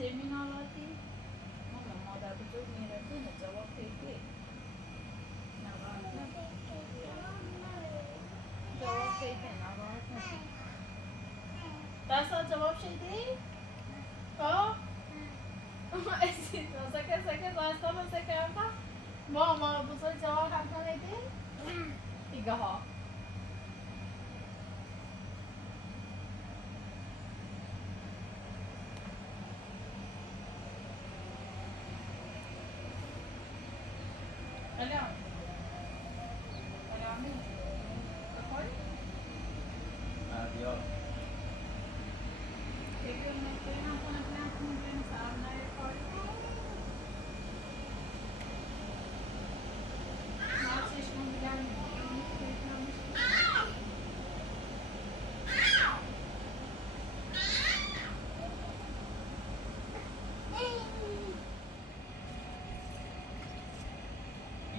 سمیناراتی مامان مادر بزرگ میرفته نه جواب پیده نراحت نباشی جواب پیده نراحت نباشی دست جواب شدی؟ ها؟ سکه دستا رو سکه هم ماما بزرگ جواب هم ندیدی؟ دیگه ها الان الان بخوری؟ یا فکر نکنم کنم کنم سر نیاری مارچش کن بیان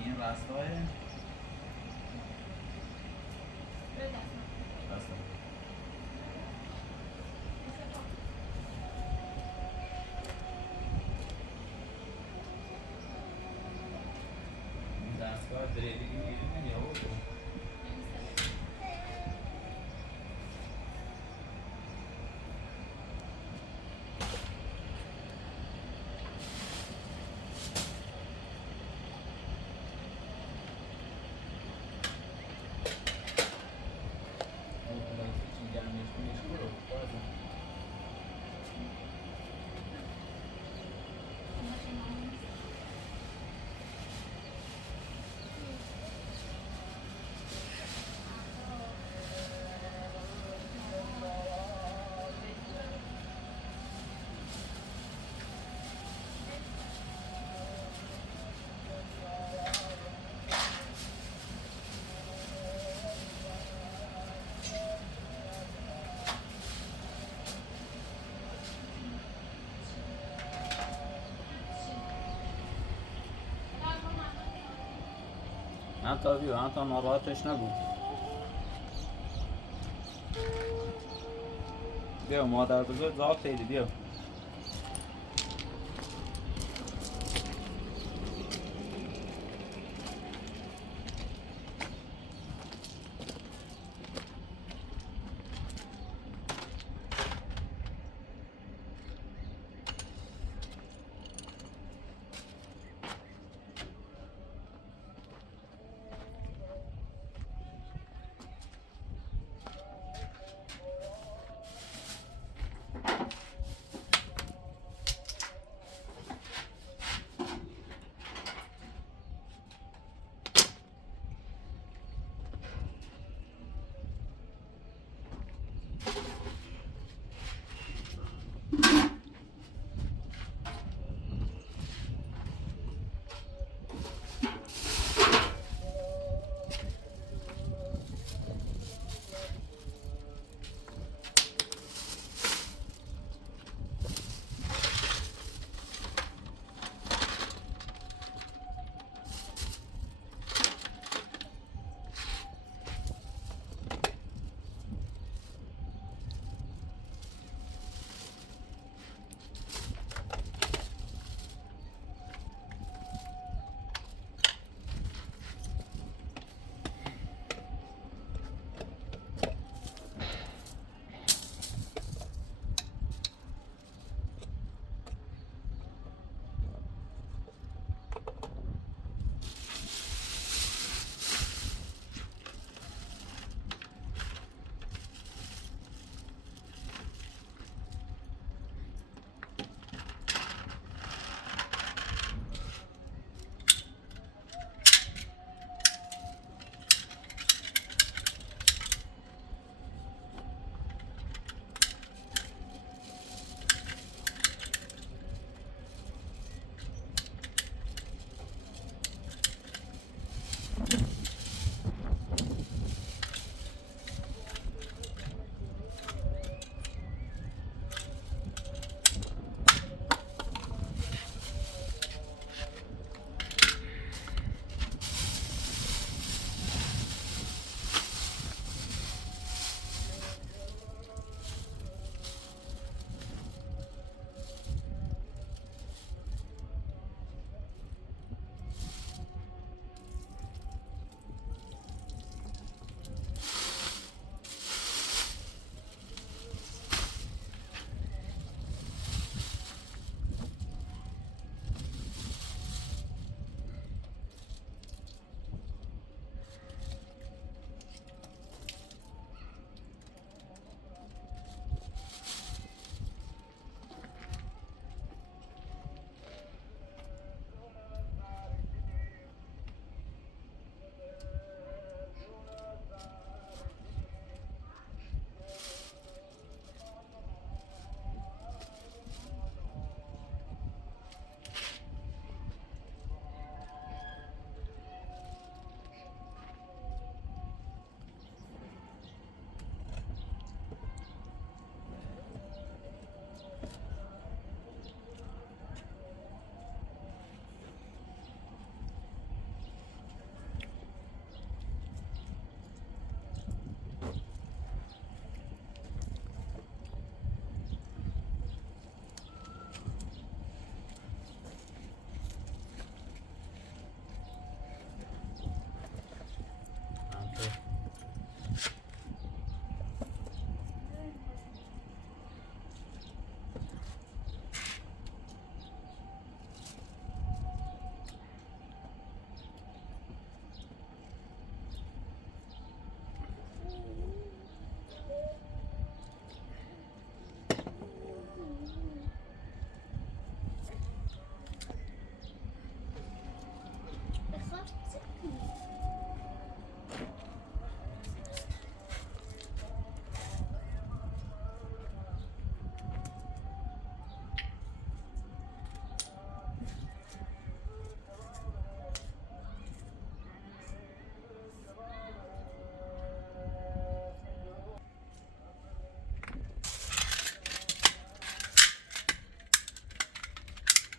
این راستای راست این دستگاه دریدگی میگیریم یا او تا بیو تا ناراحتش نگو بیا مادر بزرگ جواب خیلی بیا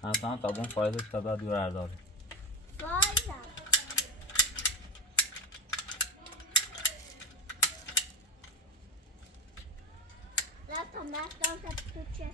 همچنان تا بون فایزش تا داد دور داره فایزم لا tomato که تو چه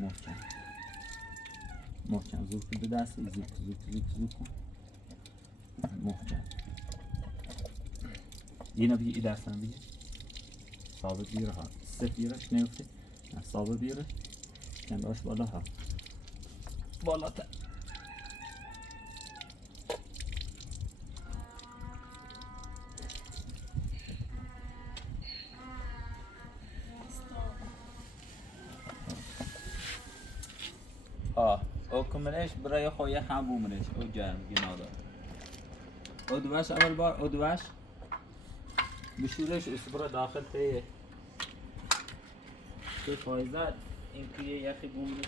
محکم محکم زور کن به دست زور کن محکم اینو بگی ای دستم بگی ثابت بیره ها سه بیرش نیفته ثابت بیره کنداش بالا ها بالاتر او کمرش برای خوی هم بومرش او جرم گناه او دوش اول بار او دوش بشورش اسبرا داخل ته که فایزد این توی یخی بومرش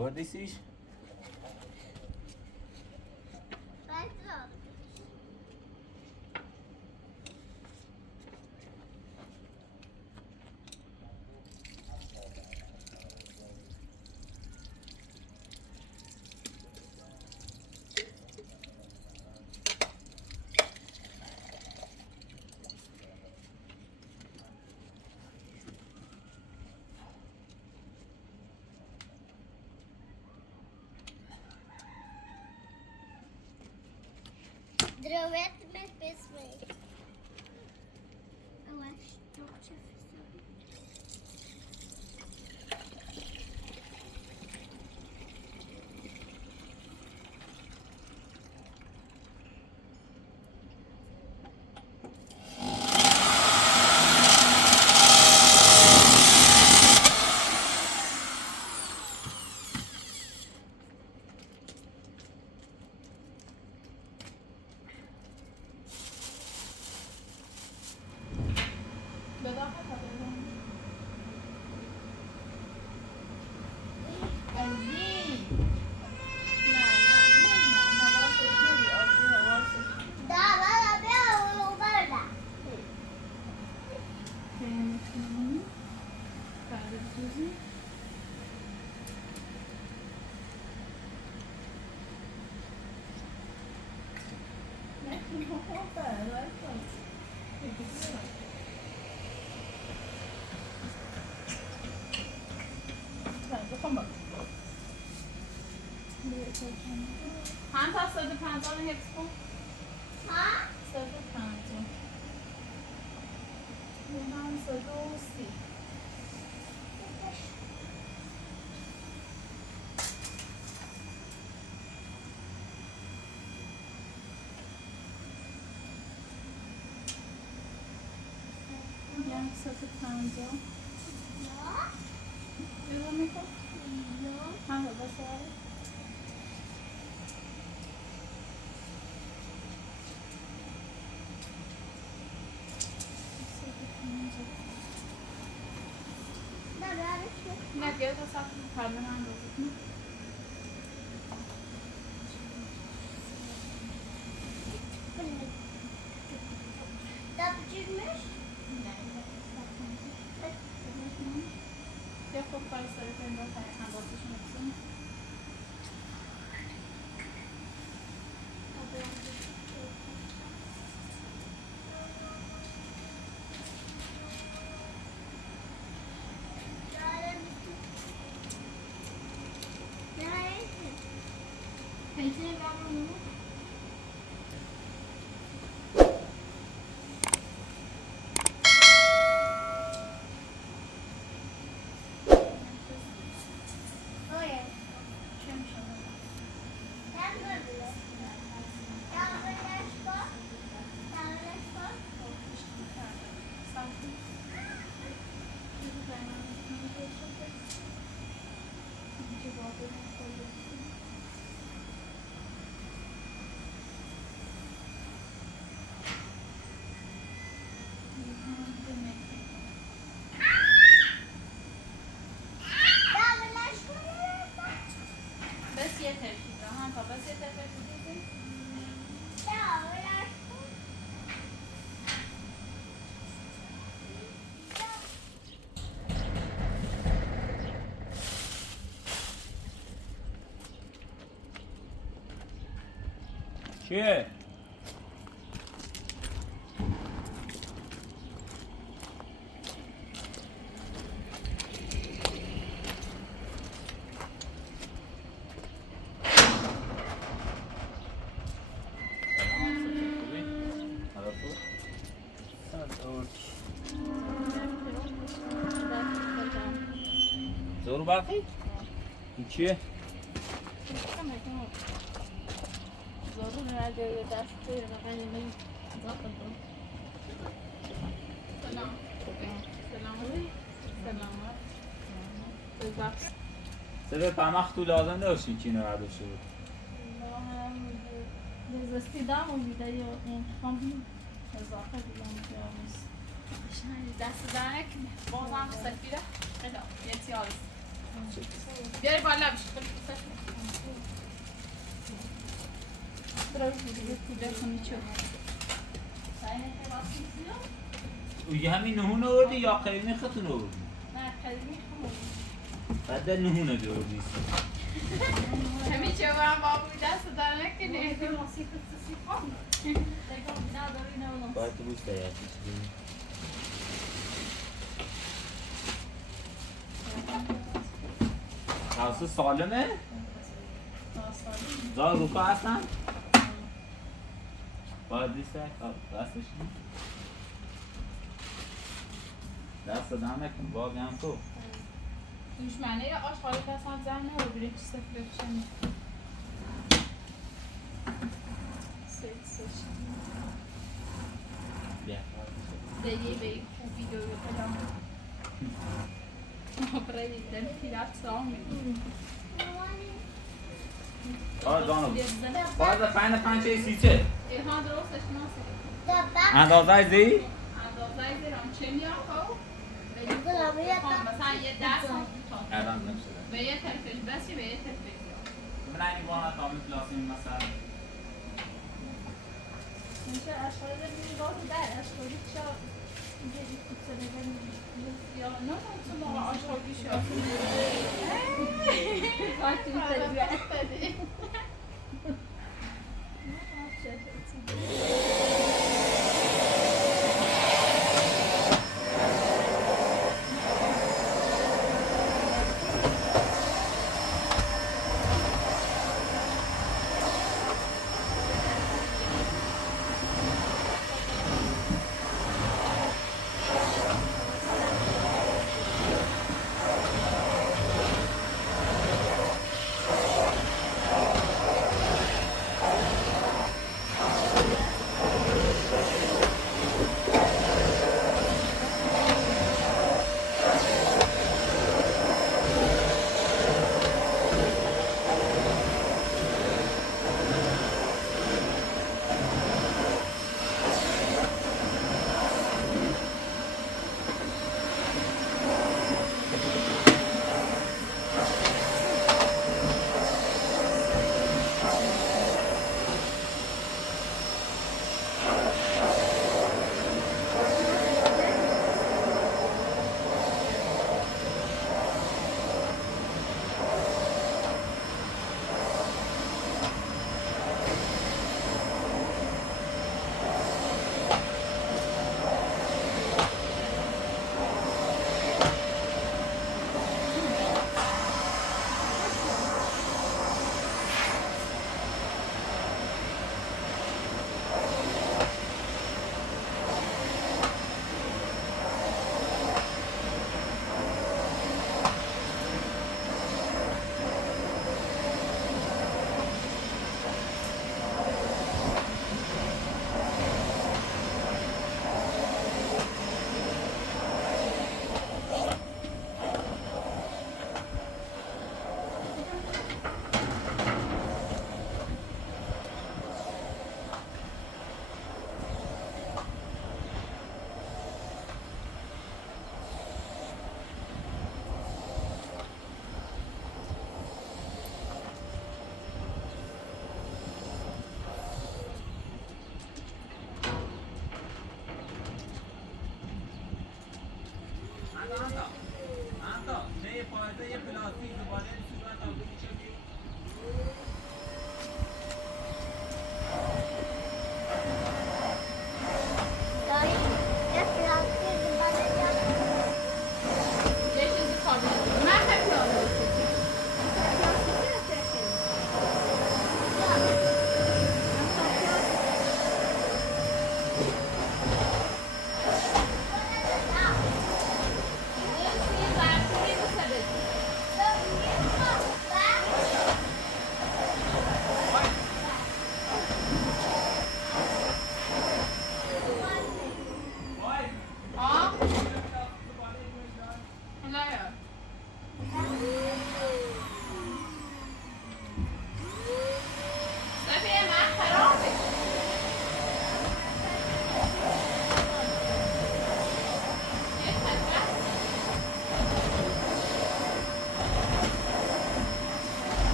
What this is? Drawet met pismee. Oh, echt, toch هم تا 150 رو حفظ کن. ها؟ 150. یه هم 130. یه هم 150. بیرون میکن. هم رو بساره. نه بیا تو سب پرده من بزن. یا خب پای سری کنیم با اندازش نکسیم. بس یه ترکیب رو هم تا بس یه ترکیب بزنیم. چیه؟ زور باقی؟ این چیه؟ ضرور نداره دست بره مقنی من زاقل برو. سلام. سلام علیکم. سلام. ببخش. سبب پمخ تو لازم داشتی چی نورده شد؟ ما هم رزستیدم و میده یا این خواهیم اضافه دیگم بیاموز. دست درک بازم سفیره. خدا یه تیاز. بیاری بالا بشه خیلی دوستش درست دیگه کجا کنی چه؟ و یه همین نهون آوردی یا قیمی خطون آوردی؟ نه قیمی خمون بعد در نهون بیارو نیست همین چه هم بابوی دست داره نکنه ایده موسیقی سی خواهم دیگه نداری نمونم باید تو بوست داری خاصه سالمه؟ زار روکا هستن؟ باید دیسته دستش نیم دست دم نکن باقی هم تو دشمنه آشغالی کسان زن نه رو بری چی سفره بشن دیگه به این خوبی دو کنم برای دیدن پیرت سامی آره دانو باید فین پنچه سیچه ایها درستش ناسه اندازه زی؟ اندازه زی رانچه میا خب مثلا یه دست هم الان نشده به یه طرفش بسی به یه طرفش من اینی بانا کامل کلاسیم مثلا میشه اشغالی بگیری باز در اشغالی چه اینجا این کتسه نگه یا نه نه تو موقع اشغالی شد وقتی میتونی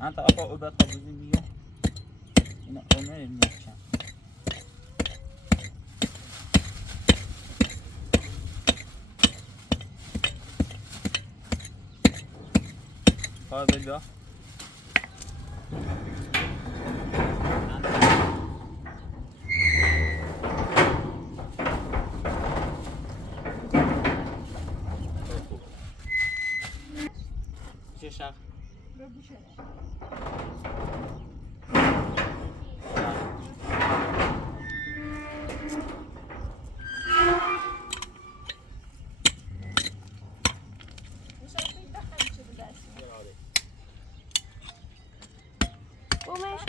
انت آقا او باید قبوزی میگه اینا اونه میشن پای بجا چه شب ومش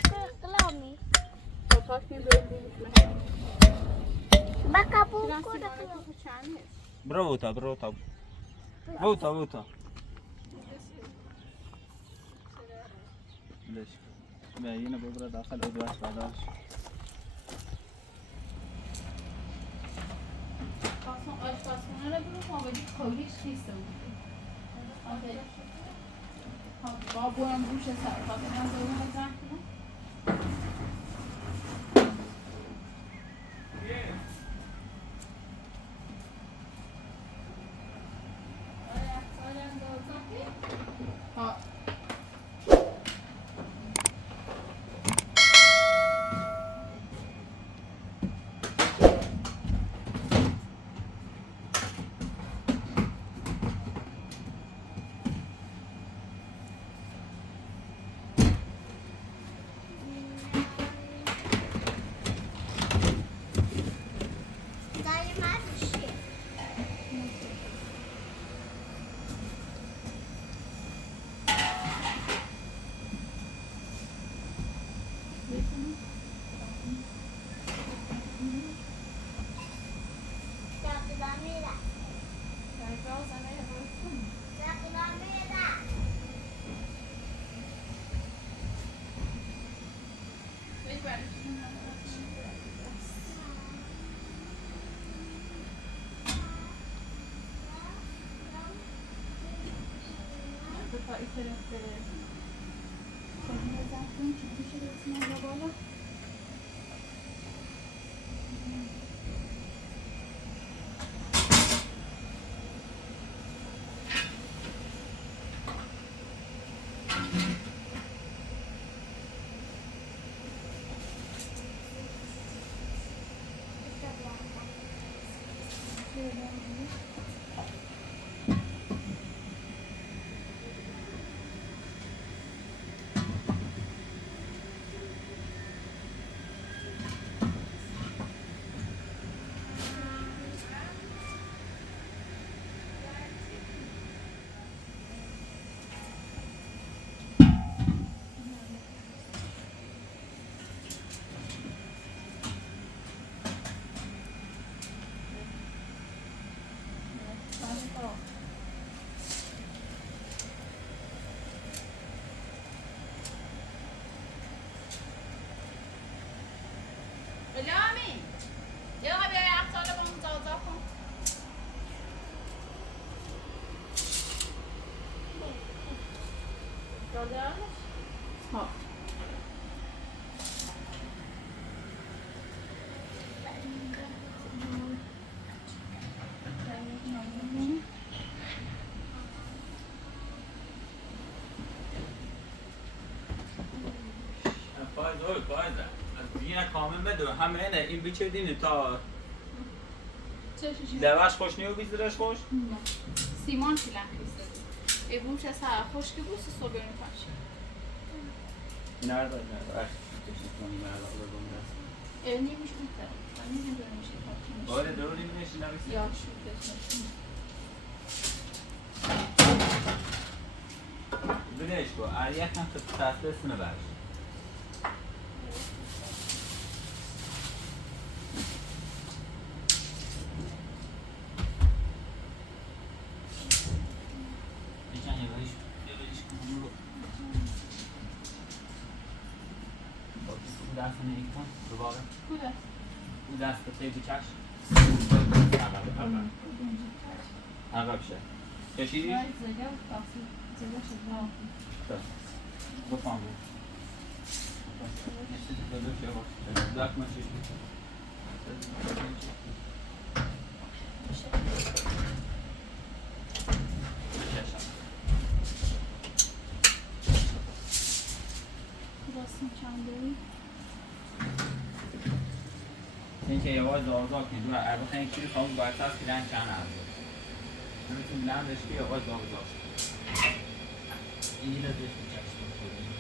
قلامي Toprak ne böyle büyük mü? بقى بو Biraz كده sigara bıçağını et. بروتا بروتا بوتا بوتا ليش باينه ببره داخل ادواش بعداش Kalsın aşpazxanaya bunu mabedi koyuş kesin. Hadi. Ha, bu an bu şey sarfa. Ben zoruna bıraktım. Ha. داری مرشی دقیقامیره دقیقامیره Bellamy! Jag har börjat avtala om Zazakom. Ja. فایز اوی فایز از دیگه کامل بدو همه اینه این بیچه دینه تا لواش خوش نیو بیزرش خوش سیمان filan istedi. Ebruş esa hoş ki bu su sobeni karşı. nerede nerede teşekkür ederim nerede olur Neymiş bu da? Ben ne böyle bir şey yaptım. öyle doğru değil mi şimdi Ya şu teşekkür. بلش کو اریه هم خط اسم برش دست نیکن دوباره Kuda. او دست خیلی چش عقب شه کشیدی؟ Zega tavsiye. Zega şurada. بفهم نسيت داداش یواش دک ماشی راستم چنده این که یواش دارزا کنید و البته این کلی خواهد باید هست که رنگ چند هست نمیتون لندش که یواش دارزا این رو دیش بچشت کنید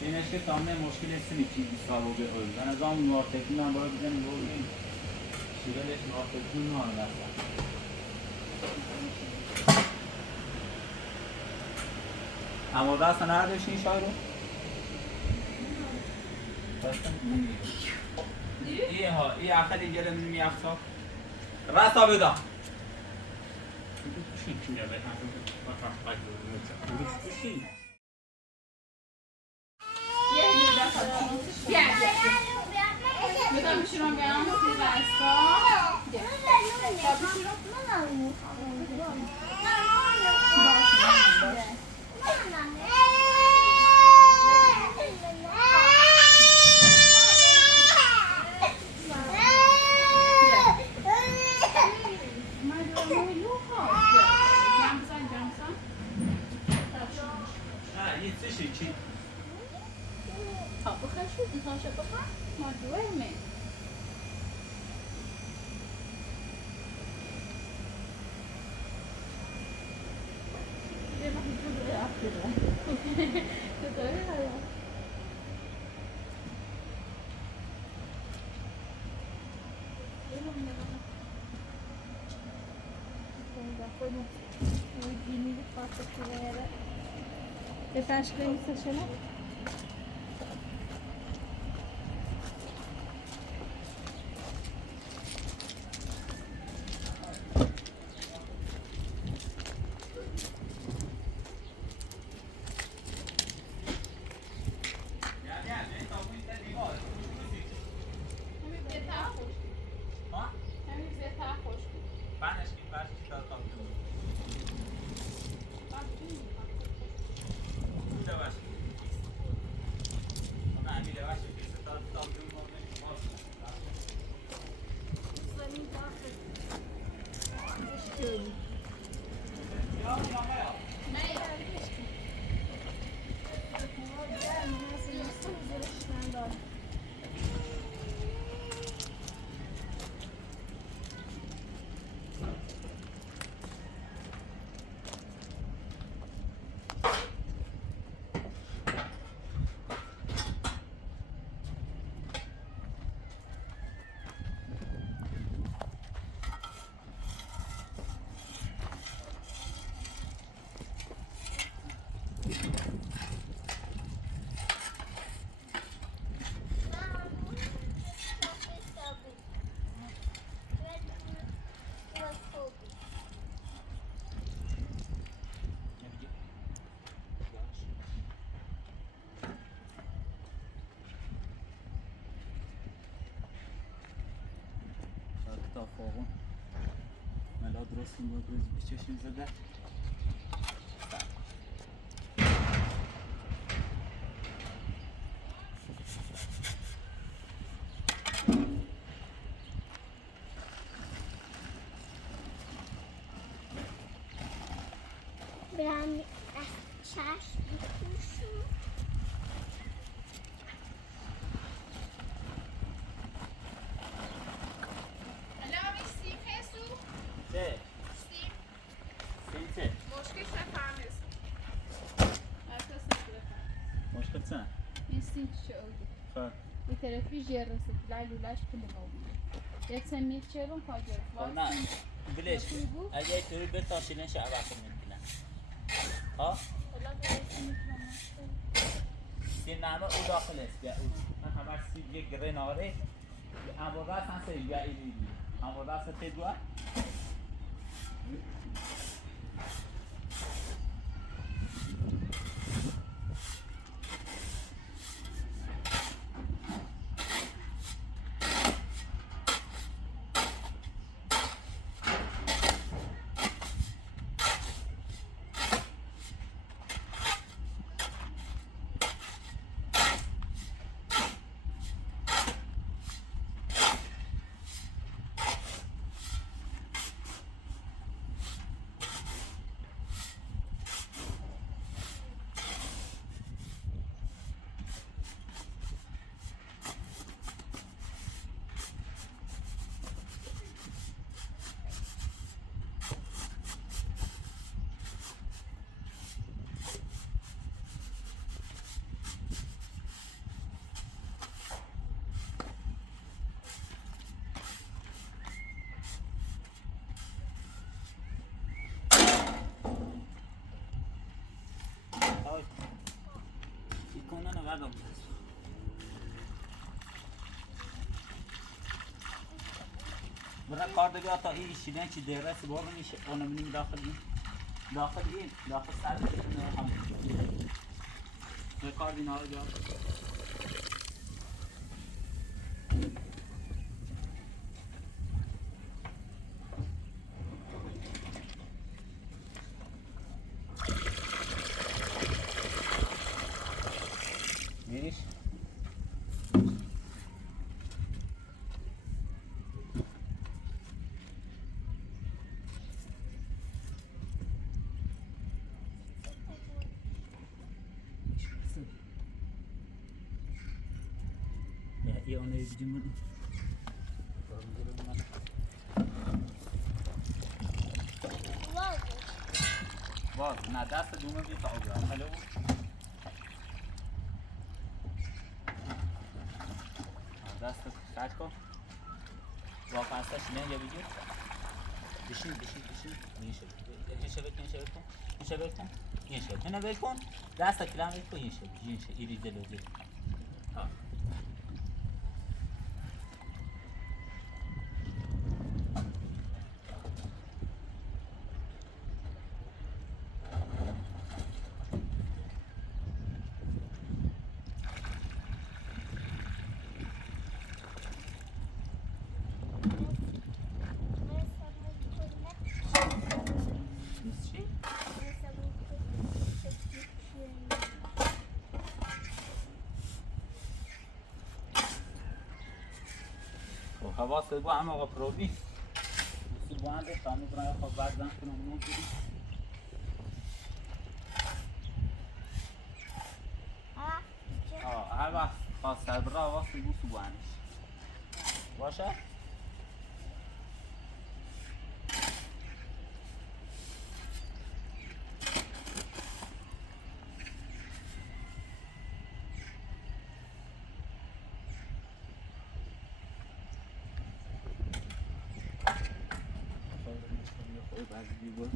اینش که سامنه مشکل سمی چیزی سالو به اول و نظام نوارتکون هم باید بزنیم رو این شیرلش نوارتکون رو هم دستم اما دست نرداشت این شای رو؟ این ها این آخر اینجا رو میمی افتا رستا بدا بذار میشونم برم توی بستا Você tá achando que você chama? تفاهم ملا درست بود روز بچشیم زده برم از چشم بپوشم. طرفی جرسه لایلولاش پلموی. یک سمیر چرون پاجر. نه بلش اگه توی بتاشیلن شعبه میکنن ها سیم نامه او داخل است بیا او من همش سیب یک گرناره اما راست هست بیا ایدی اما راست تدوا ندم برای کار دیگه تا این شیدن چی دیره سی بار میشه اونم نیم داخل سر بکنه همون به کار دینا رو جا میریش یا اونه بجمون باز نه دست دومه بی تا آگرام هلو دست کج کن واقع هسته شیلن یا بگیر بشین این شبه اینه بکن دست کلام بکن این شبه ایری دلوزی حواس بگو همه آقا پروبی بسی بانده تانی برای خواب بردن کنم نون کنیم هر وقت خواست سر برای حواس بگو سی باندش باشه؟ بعد دیگه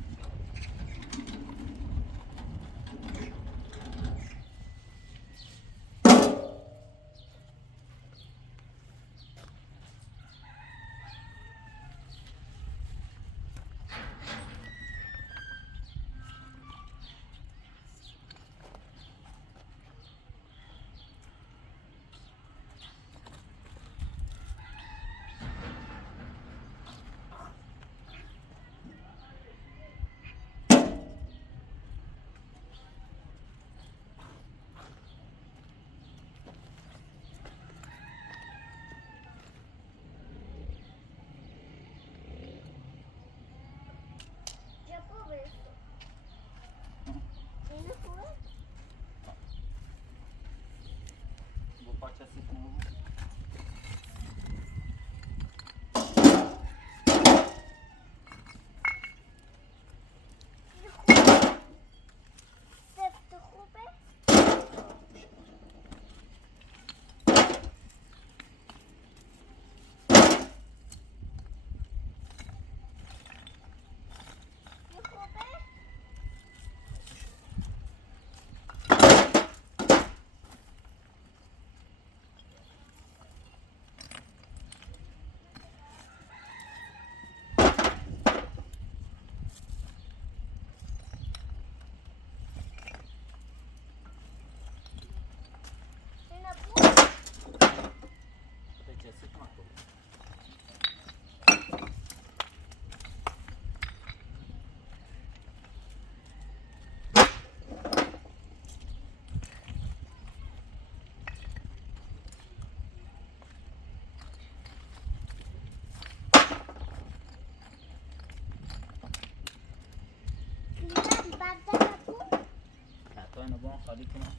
خالی کنم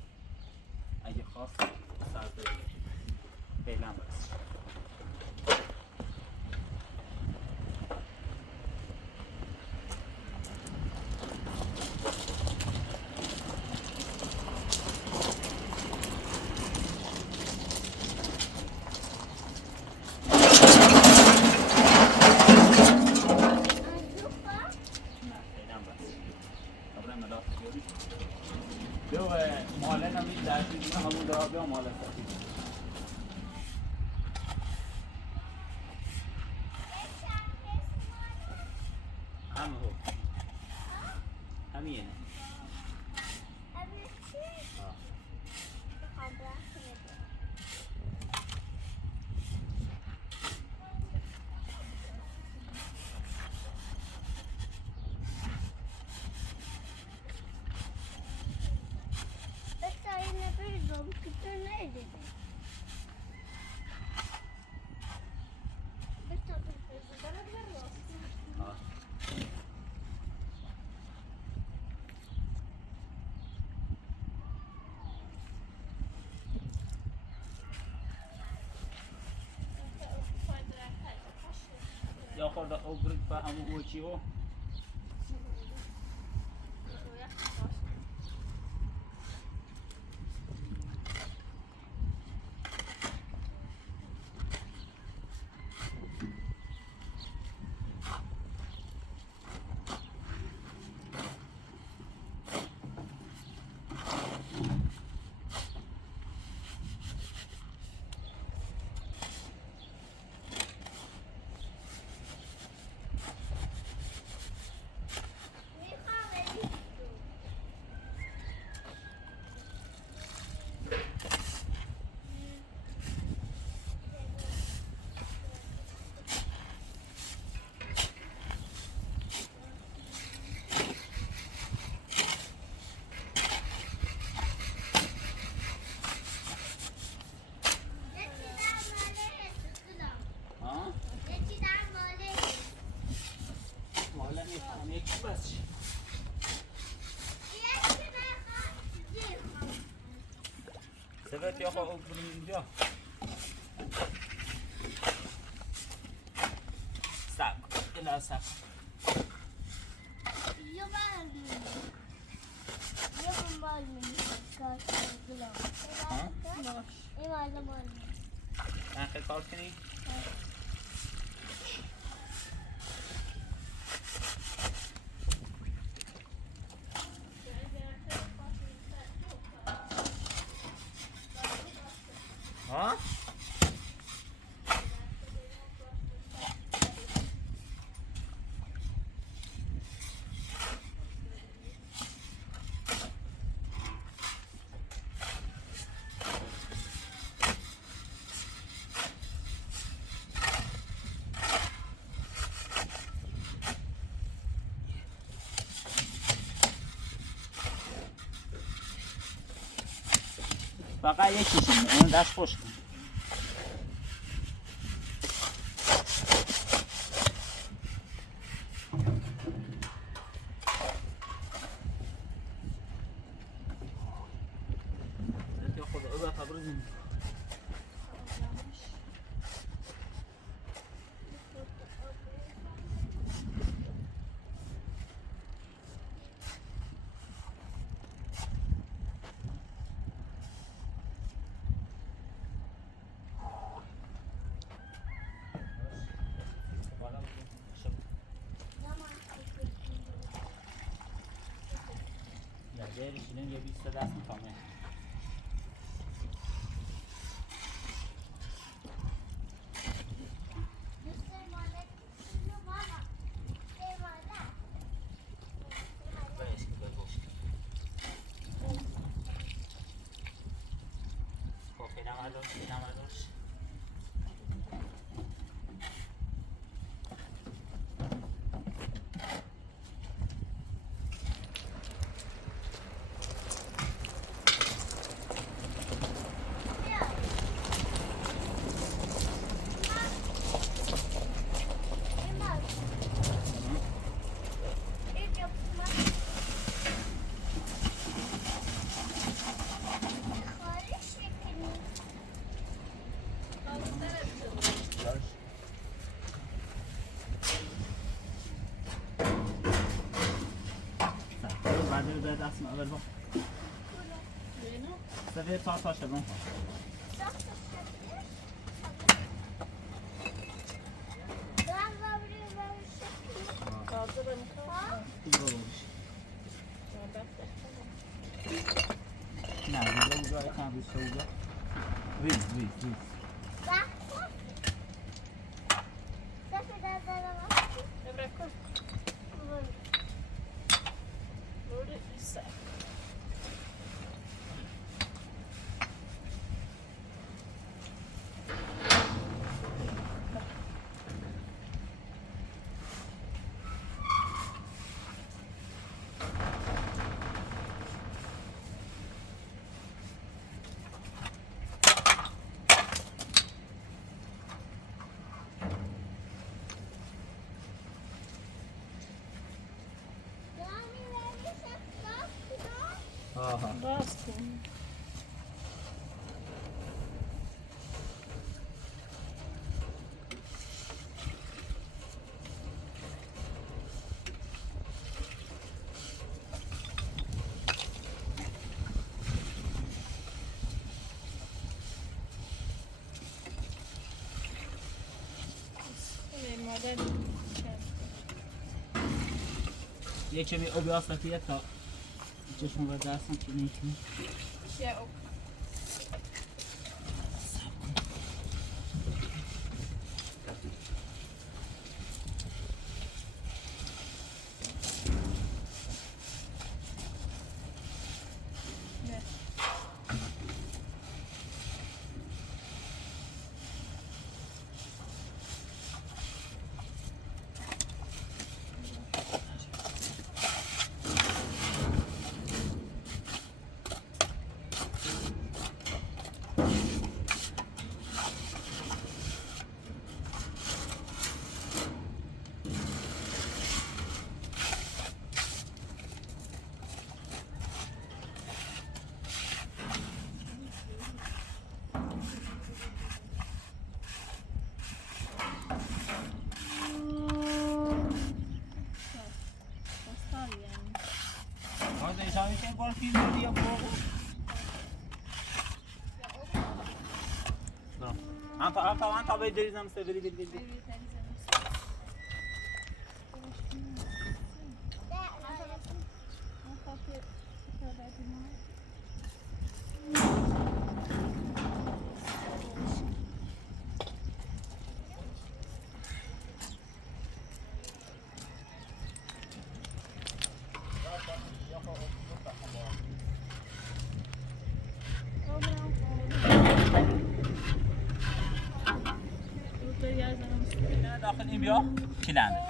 اگه خواست سر فعلا بس نه فعلا بس. دو ماله نمیشه درستی من همون درابی هم ماله سفید همه هو همینه یا خورده او برد به همون او چی او ماله میفهم یک بس سبت یا خواه او برد اینجا سب اینا سب آخر کار کنی؟ ها؟ فقط یکیشونه اون دست خوش کن خدا او بخبر زمین جایی شیلیم یه 20 دست میکنه دست ما اول با سفید تا تا شبان تازه بنخواه برای کم ریز شده ریز وقت سفید از دارم ببرکن روی ایسا آها راست کن مادر یه کمی آبی آسفیه تا چشم رو دستم که نیکنی چیه او آقا ایشان میشه بار فیلم بیا فوق انتا باید دریزم سه بری نه داخل این بیا کلنده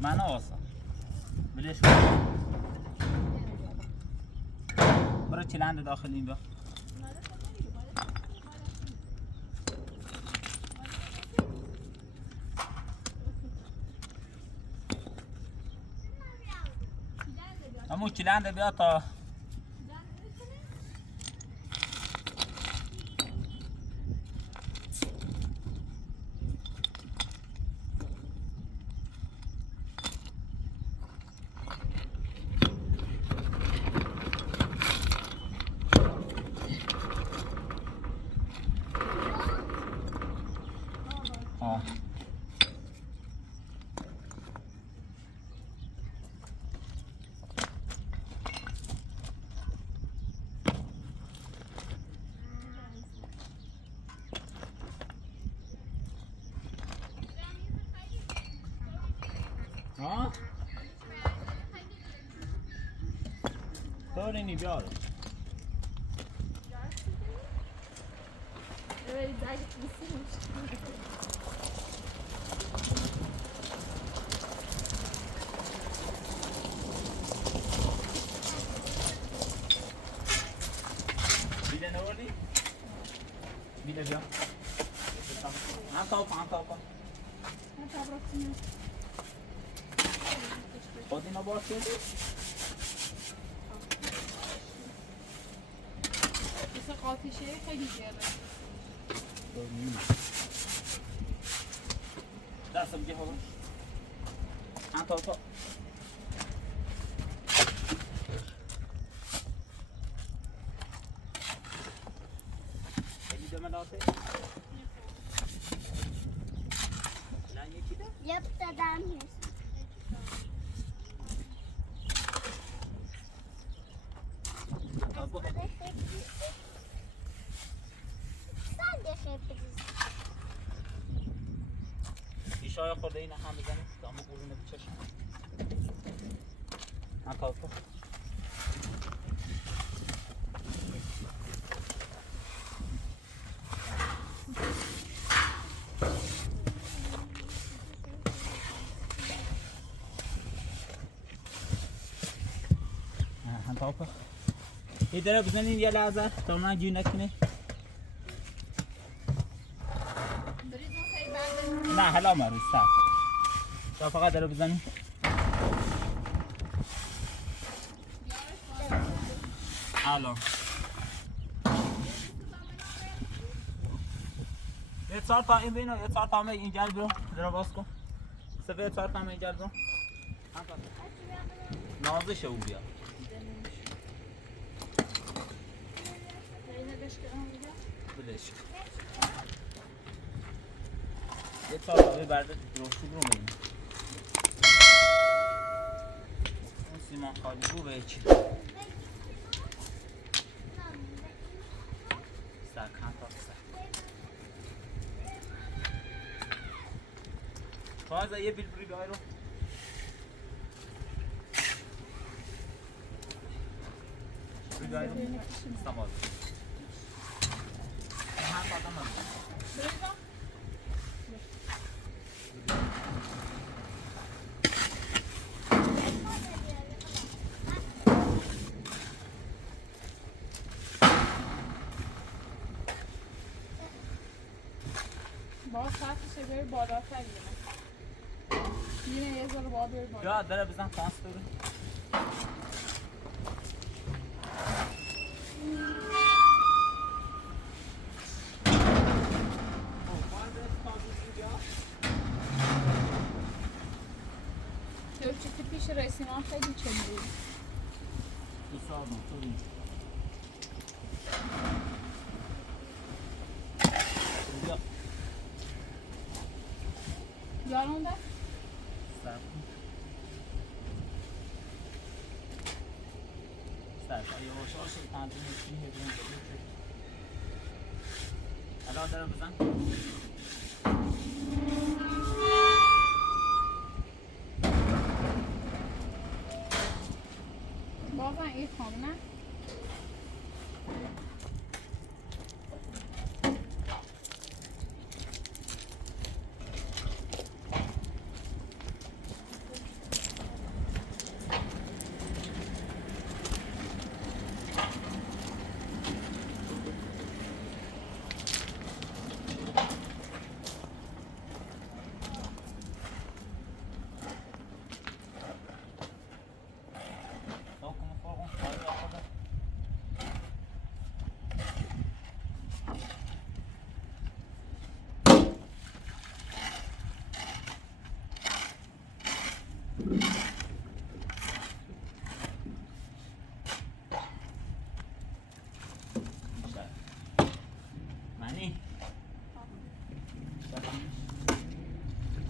من آسا بلیش برای کلنده داخل این بیا اما کلنده بیا تا ها طور اینی بیاره بیده نوردی؟ بیده بیا هم تاپا خود اینا باز کردی؟ مثل قاطیشه خیلی زیاده دستم بگه هوا هم تاپا خیلی دمه داته؟ نه یکی ده؟ Yep, دادم هست تاپا شای خورده این هم بزنیم تا همه قرونه بچشم من کافه هم کافه یه داره بزنیم یه لحظه تا من گیر نکنه نه حالا مرد سر تا فقط داره بزنیم الان یه چهار تا این بینو یه چهار تا همه اینجا برو در باز کن سفید چهار تا همه اینجا برو نازش او بیا بلش یه چهار تا برده روشو برو بینیم اون سیمان خالی برو به چی سرکن تا سر فازه یه بیل بری بیای رو بری بیای رو سماز هم پادم هم باز سطحش بری بالاتر یه ذره بالا بری بالا یا داره بزن پانس داره چی پیش رسیمان خیلی چند بود دو سال نطوری یارون ده؟ سرکن یواش یواش تنظیم می‌کنی هدون بزن الان داره بزن بازم این خام نه؟ معنی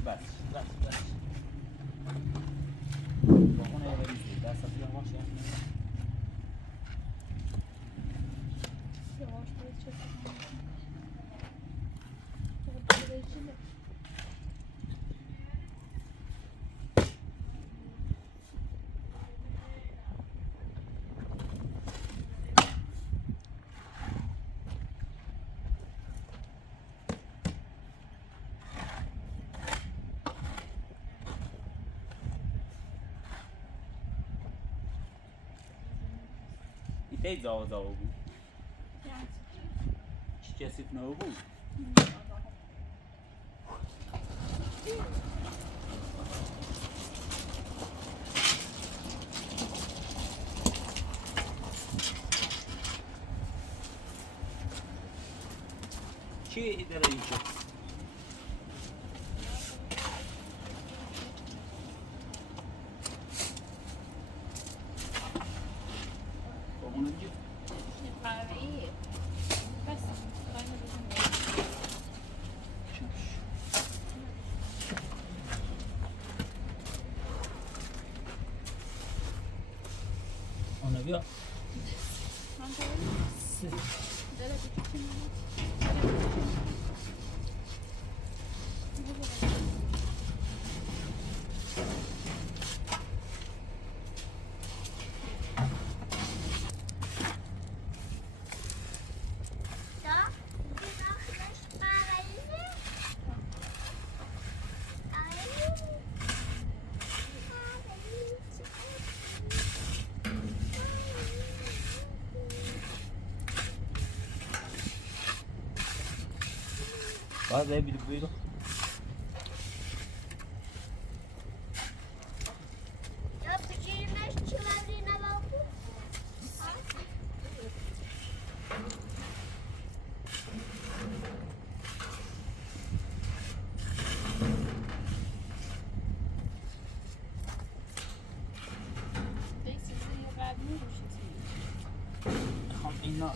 بس با خونه بریزی دست بیا باشه یواش باید چه کنم ایتی زاو بود چی کسی نو بود چی داره اینجا ona bia باز بیرو بیرو Ya pişirmiş çimenliğine bakın. Deze zie je bij het nieuws natuurlijk. میخوام اینا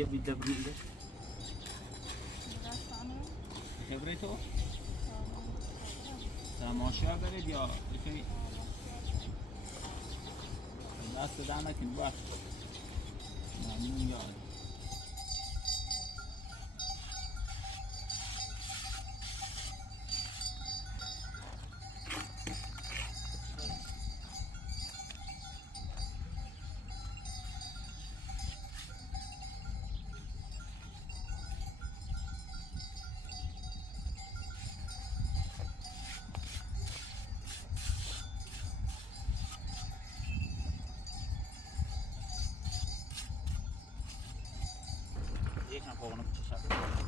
یه بیده بریده Daar staan we. خبره تو؟ تماشا دارید یا بکنی؟ دست در نکنی باش ممنون یاد یکم فوقنه بچه شد